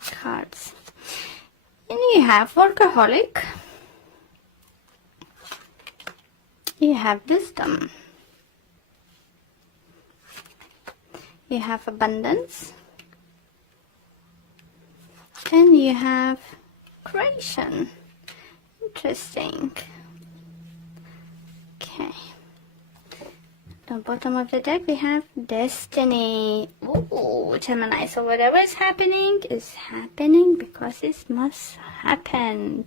cards. And you have workaholic. You have wisdom. You have abundance. And you have creation. Interesting. Okay. At the bottom of the deck we have destiny. Ooh, Gemini. So whatever is happening because it must happen.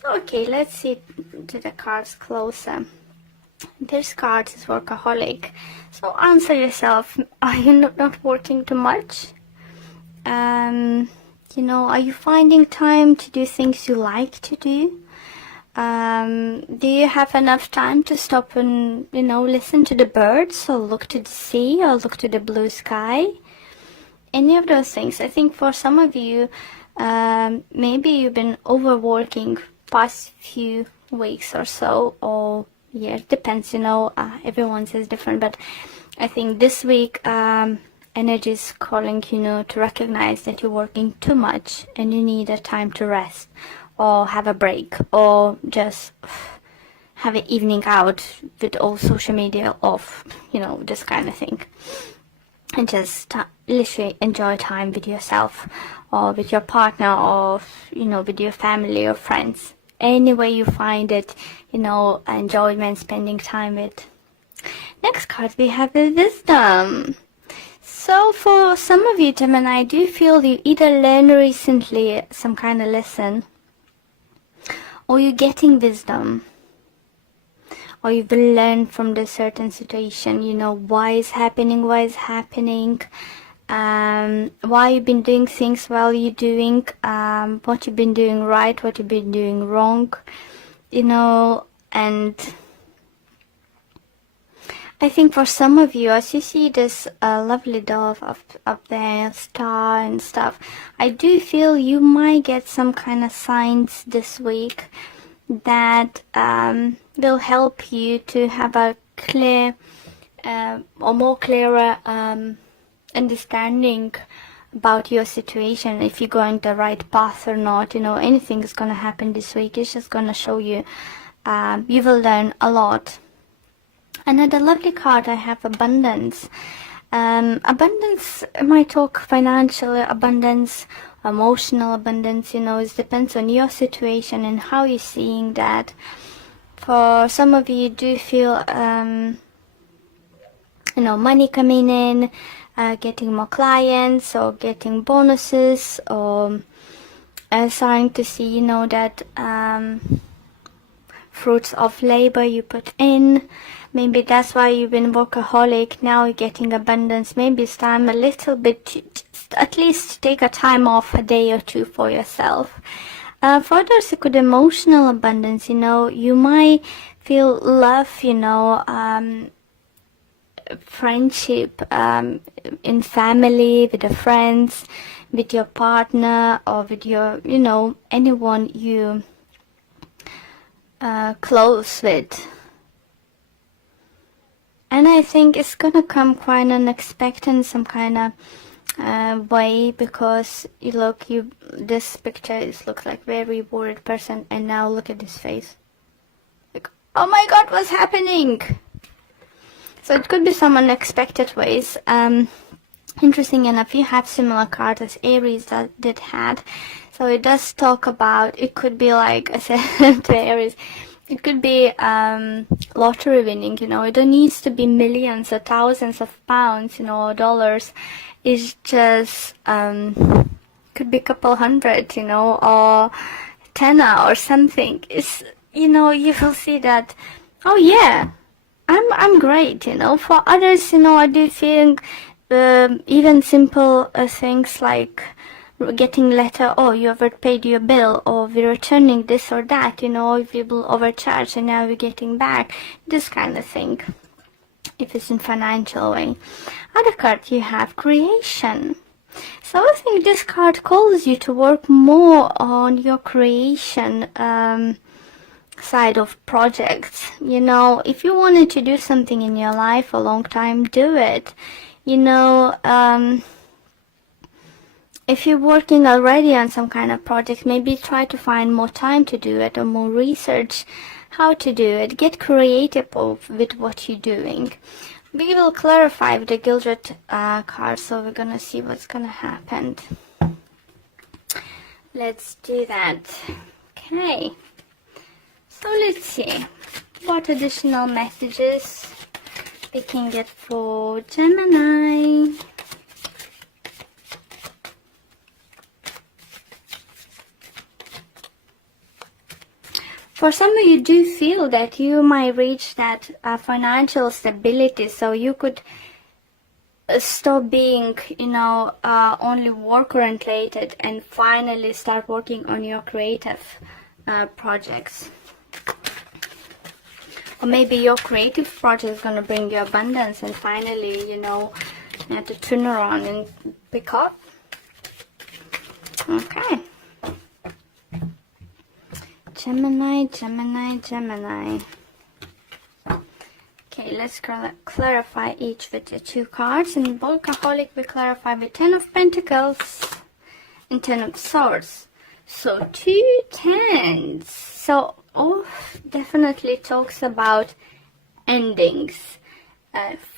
So okay, let's see to the cards closer. This card is workaholic. So answer yourself, are you not working too much? You know, are you finding time to do things you like to do? Do you have enough time to stop and, you know, listen to the birds, or look to the sea, or look to the blue sky? Any of those things. I think for some of you, maybe you've been overworking past few weeks or so, or yeah, it depends, you know, everyone's is different, but I think this week energy is calling, you know, to recognize that you're working too much and you need a time to rest, or have a break, or just have an evening out with all social media off, you know, this kind of thing, and just literally enjoy time with yourself, or with your partner, or, you know, with your family or friends. Any way you find it, you know, enjoyment, spending time with. Next card we have the wisdom. So for some of you, Gemini, do you feel you either learned recently some kind of lesson, or you're getting wisdom, or you've learned from this certain situation, you know, why is happening, why you've been doing things while you're doing, what you've been doing right, what you've been doing wrong, you know. And I think for some of you, as you see this lovely dove up there, star and stuff, I do feel you might get some kind of signs this week that will help you to have a clear or more clearer understanding about your situation, if you're going the right path or not. You know, anything is going to happen this week. It's just going to show you. You will learn a lot. Another lovely card I have, abundance. Abundance might talk financial abundance, emotional abundance, you know. It depends on your situation and how you're seeing that. For some of you, do feel you know, money coming in, getting more clients, or getting bonuses, or starting to see, you know, that fruits of labor you put in. Maybe that's why you've been workaholic. Now you're getting abundance. Maybe it's time a little bit to just at least take a time off, a day or two for yourself. For others, it could emotional abundance, you know. You might feel love, you know, friendship, in family, with the friends, with your partner, or with your, you know, anyone you close with. And I think it's gonna come quite unexpected in some kind of way, because you look, this picture is looks like very worried person, and now look at this face, like, oh my god, what's happening? So it could be some unexpected ways. Interesting enough, you have similar cards as Aries that had. So it does talk about, it could be like I said to Aries, it could be lottery winning, you know. It don't need to be millions or thousands of pounds, you know, or dollars. It's just could be a couple hundred, you know, or tenner or something. It's, you know, you will see that, oh yeah, I'm great, you know. For others, you know, I do think even simple things like getting letter, oh, you overpaid your bill, or we're returning this or that, you know, if you will overcharge and now we're getting back, this kind of thing, if it's in financial way. Other card you have creation. So I think this card calls you to work more on your creation side of projects. You know, if you wanted to do something in your life a long time, do it. You know, if you're working already on some kind of project, maybe try to find more time to do it or more research how to do it. Get creative with what you're doing. We will clarify with the Gildred card, so we're gonna see what's gonna happen. Let's do that. Okay, so let's see what additional messages we can get for Gemini. For some of you, do feel that you might reach that financial stability, so you could stop being, only work oriented and finally start working on your creative projects. Or maybe your creative project is going to bring you abundance, and finally, you have to turn around and pick up. Okay. Gemini, Gemini, Gemini. Okay, let's clarify each with the 2 cards. In Workaholic, we clarify with 10 of Pentacles and 10 of Swords. So 2 tens. So definitely talks about endings,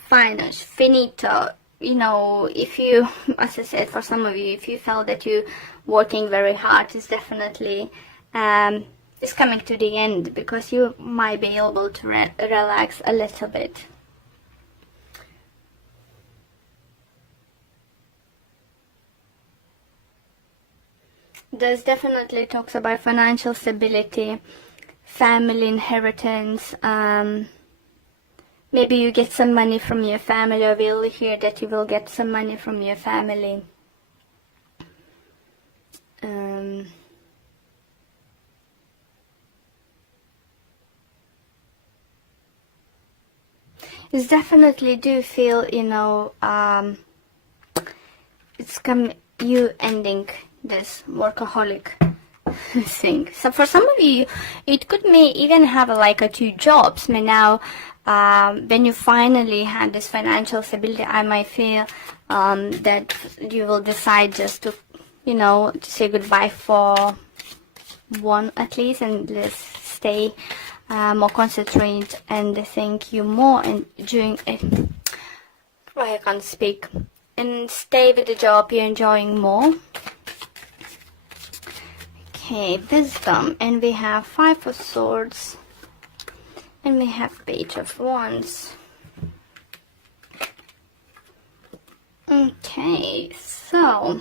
finance, finito. If you, as I said, for some of you, if you felt that you're working very hard, it's definitely is coming to the end, because you might be able to relax a little bit. This definitely talks about financial stability, family inheritance. Maybe you get some money from your family, or we'll hear that you will get some money from your family. It's definitely do feel, it's you ending this workaholic thing. So for some of you, it could even have like 2 jobs. Now, when you finally have this financial stability, I might feel that you will decide just to, to say goodbye for one at least, and let's stay more concentrated and think you more and during I can't speak, and stay with the job you're enjoying more. Okay, wisdom, and we have 5 of Swords and we have Page of Wands. Okay, so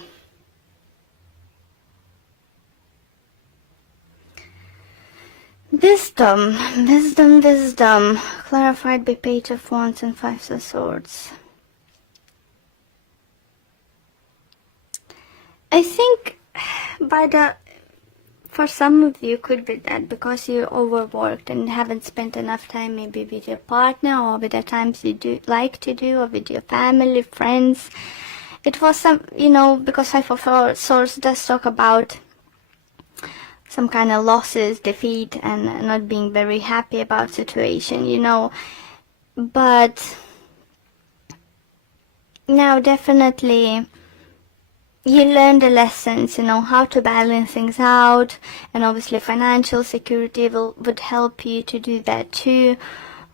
wisdom, clarified by Page of Wands and 5 of Swords. I think for some of you could be that because you're overworked and haven't spent enough time maybe with your partner, or with the times you do like to do, or with your family, friends. It was some, because 5 of Swords does talk about some kind of losses, defeat, and not being very happy about situation, but now definitely you learn the lessons, how to balance things out, and obviously financial security would help you to do that too,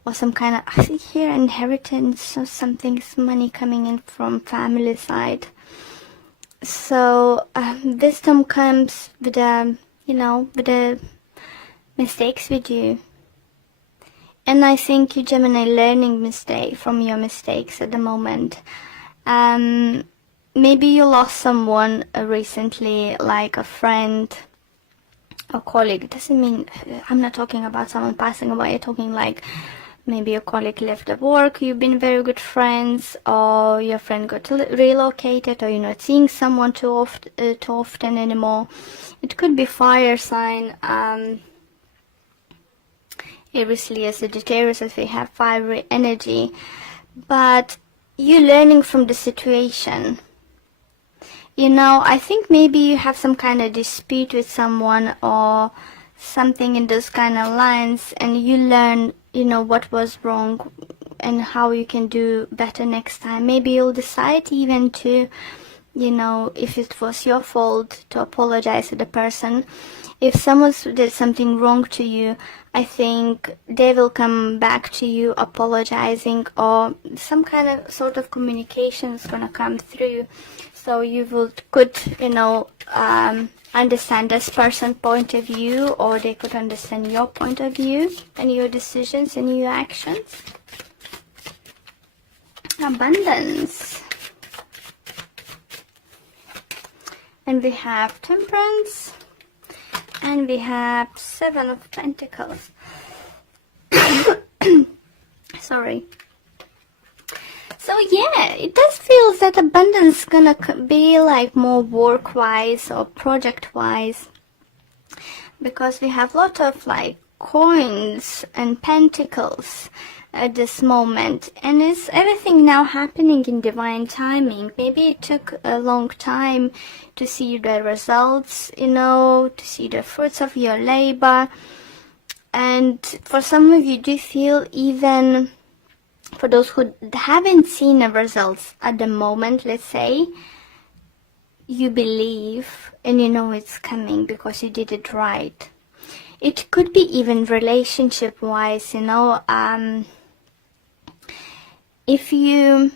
or some kind of, I think here, inheritance or something's money coming in from family side. So wisdom comes with with the mistakes we do, and I think you, Gemini, learning from your mistakes at the moment. Maybe you lost someone recently, like a friend or colleague. It doesn't mean, I'm not talking about someone passing away. I'm talking like maybe a colleague left at work, you've been very good friends, or your friend got relocated, or you're not seeing someone too often anymore. It could be fire sign, obviously as Sagittarius, as we have fiery energy, but you learning from the situation. I think maybe you have some kind of dispute with someone or something in those kind of lines, and you learn, what was wrong and how you can do better next time. Maybe you'll decide even to you know, if it was your fault, to apologize to the person. If someone did something wrong to you, I think they will come back to you apologizing, or some kind of sort of communication is gonna come through, so you could, you know, understand this person's point of view, or they could understand your point of view and your decisions and your actions. Abundance. And we have Temperance. And we have Seven of Pentacles. Sorry. So yeah, it does feel that abundance gonna be like more work-wise or project-wise, because we have a lot of like coins and pentacles at this moment, and it's everything now happening in divine timing. Maybe it took a long time to see the results, you know, to see the fruits of your labor. And for some of you, do feel, even for those who haven't seen the results at the moment, let's say, you believe and you know it's coming because you did it right. It could be even relationship wise, you know, if you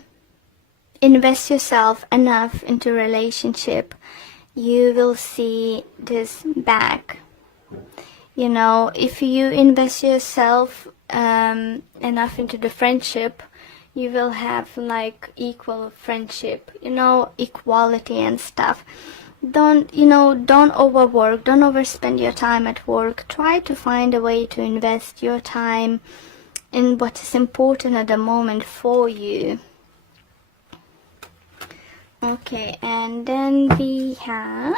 invest yourself enough into relationship, you will see this back. You know, if you invest yourself enough into the friendship, you will have like equal friendship, you know, equality and stuff. Don't, you know, don't overwork, don't overspend your time at work. Try to find a way to invest your time in what is important at the moment for you. Okay, and then we have,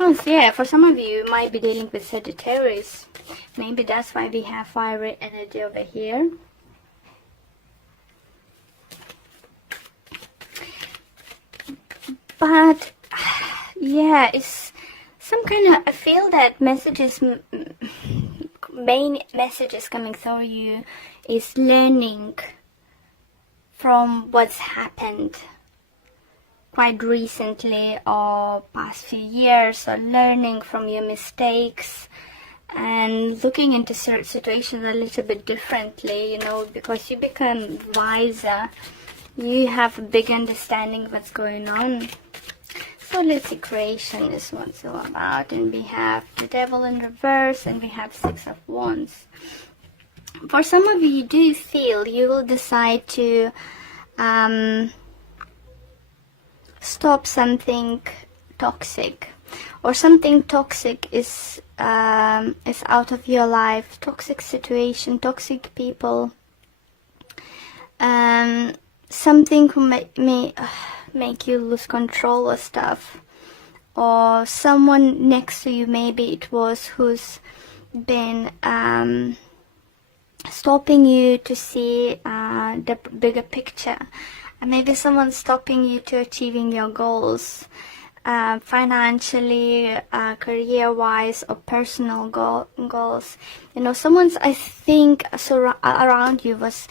oh yeah, for some of you, you might be dealing with Sagittarius. Maybe that's why we have fiery energy over here. But yeah, it's some kind of, I feel that messages, main messages coming through you is learning from what's happened quite recently or past few years, or learning from your mistakes and looking into certain situations a little bit differently, you know, because you become wiser, you have a big understanding of what's going on. So let's see, creation is what it's all about. And we have the Devil in reverse, and we have Six of Wands. For some of you, you do feel you will decide to stop something toxic, or something toxic is out of your life. Toxic situation, toxic people, something who may make you lose control of stuff, or someone next to you, maybe it was, who's been stopping you to see the bigger picture. And maybe someone's stopping you to achieving your goals, financially, career-wise, or personal goals. You know, someone's, I think, around you was,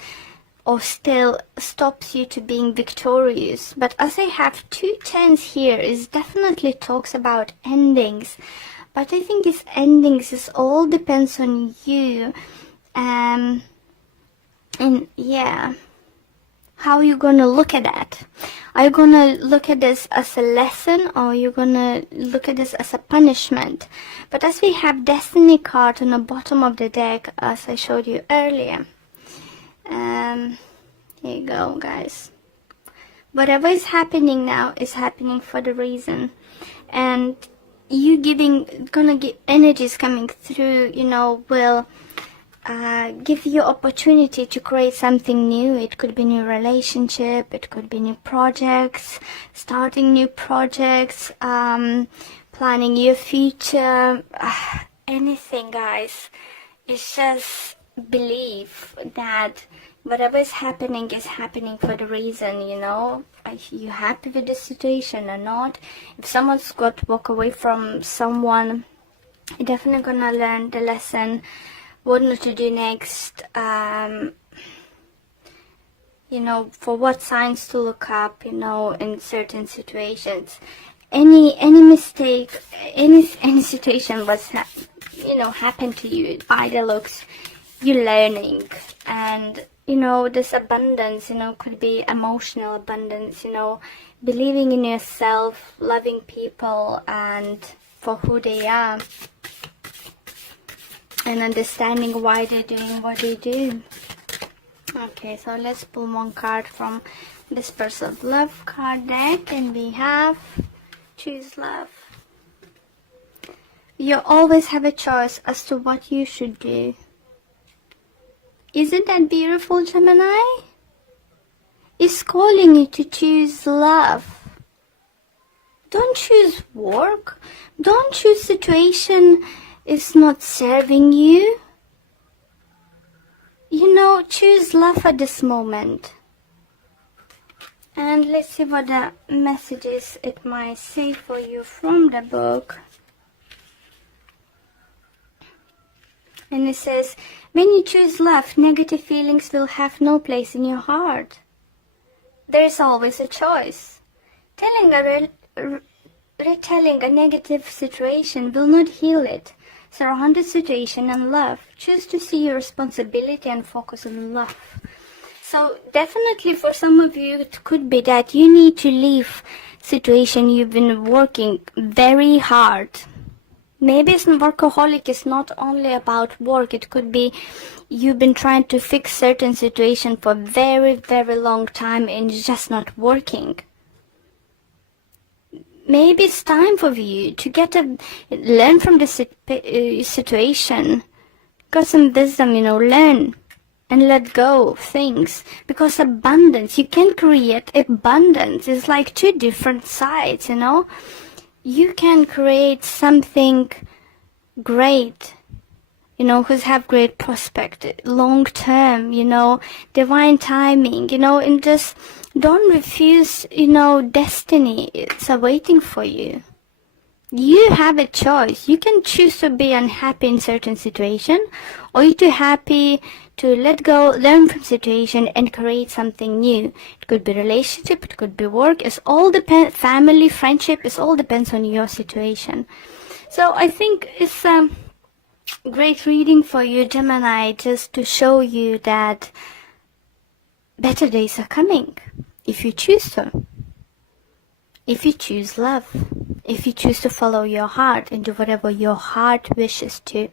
or still stops you to being victorious. But as I have 2 tens here, it definitely talks about endings. But I think these endings is all depends on you. And yeah, how are you gonna look at that? Are you gonna look at this as a lesson, or are you gonna look at this as a punishment? But as we have Destiny card on the bottom of the deck, as I showed you earlier, here you go, guys. Whatever is happening now is happening for the reason, and you gonna get energies coming through, you know, will give you opportunity to create something new. It could be new relationship, it could be new projects, starting new projects, planning your future, anything, guys. It's just believe that whatever is happening for the reason, you know. Are you happy with the situation or not? If someone's got to walk away from someone, you're definitely gonna learn the lesson, what not to do next. for what signs to look up, in certain situations. Any mistake, any situation was, happened to you, by the looks, you're learning. And, this abundance, could be emotional abundance, believing in yourself, loving people and for who they are, and understanding why they're doing what they do. Okay, so let's pull one card from this person's love card deck, and we have choose love. You always have a choice as to what you should do. Isn't that beautiful, Gemini? It's calling you to choose love. Don't choose work. Don't choose situation is not serving you. Choose love at this moment. And let's see what the messages it might say for you from the book. And it says, when you choose love, negative feelings will have no place in your heart. There is always a choice. Retelling a negative situation will not heal it. Surround the situation and love. Choose to see your responsibility and focus on love. So definitely for some of you, it could be that you need to leave situation you've been working very hard. Maybe it's workaholic is not only about work. It could be you've been trying to fix certain situation for very, very long time and it's just not working. Maybe it's time for you to learn from the situation. Got some wisdom, learn and let go of things. Because abundance, you can create abundance. It's like two different sides, You can create something great, who's have great prospect, long term, divine timing, and just don't refuse, destiny. It's awaiting for you. You have a choice. You can choose to be unhappy in certain situation, or you're too happy to let go, learn from situation, and create something new. It could be relationship, it could be work. It's all depends. Family, friendship. It all depends on your situation. So I think it's a great reading for you, Gemini, just to show you that better days are coming if you choose so. If you choose love, if you choose to follow your heart and do whatever your heart wishes to.